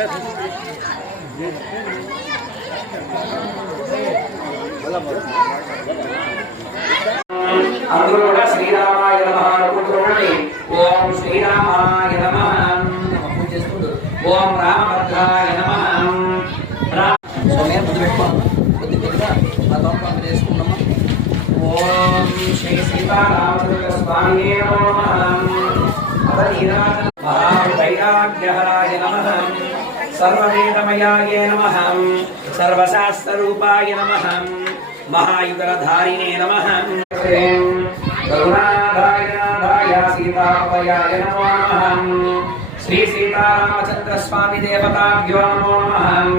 అందరూ కూడా శ్రీరామాయ నమః అనుకుంటున్నాండి. ఓం శ్రీరామాయ నమః. ఓం రామభద్రాయ నమః. ఓం శ్రీ సీతారామచంద్ర స్వామి నమః. మహావైరాగ్యహరాయ నమః. సర్వవేదమయాయ నమః. సర్వశాస్త్రరూపాయ నమః. महायुगधारिणे नमः. करुणाधाय नाथाय सीतापयाय नमो नमः. श्री सीतारामचंद्र स्वामी देवताभ्यो नमो नमः.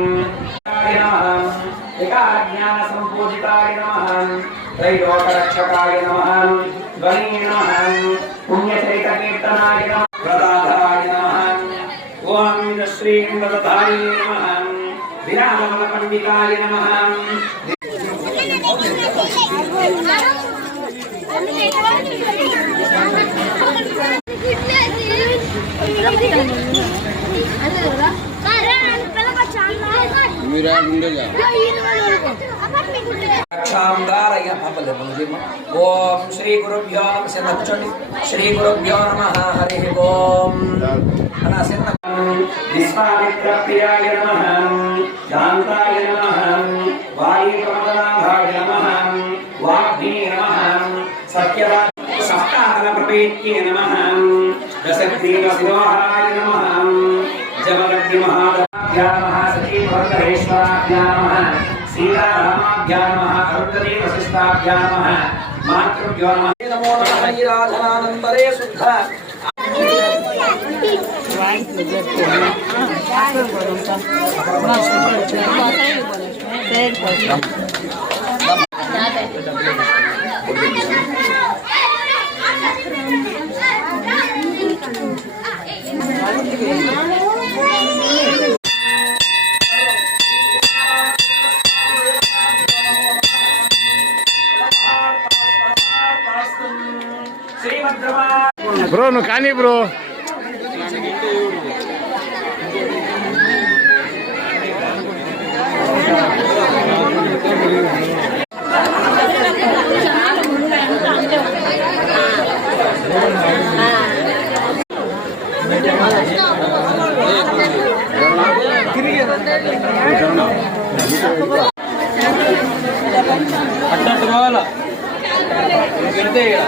एकाज्ञान संपूजिताय नमः. त्रैलोकरक्षकाय नमः. ध्वनि नमः. पुण्यचरितकीर्तनाय नमः. व्रताधराय नमः. ओम श्री व्रतधारिणे नमः. विरामपंडिताय नमः. ओम श्री गुरुभ्यो नमः. श्री गुरुभ्यो नमः. हरि ओम. विश्वामित्रप्रियाय नमः. शांताय नमः. वायुकमलनाभाय नमः. वाग्भे नमः. सत्यवाद सप्ताहनप्रपेत्ये नमः. दशग्रीवशिरोहराय नमः. जमदग्निमहादेवाभ्यां नमः. सतीभद्रेश्वराभ्यां नमः. सीतारामाभ्यां नमः. अरुन्धतीवशिष्टाभ्यां नमः. मातृभ्यो नमः. नमो नमः. ईराधनानन्तरे शुद्ध బ్రో నువ్వు కానీ బ్రో అట్లా కావాలా వెళ్తే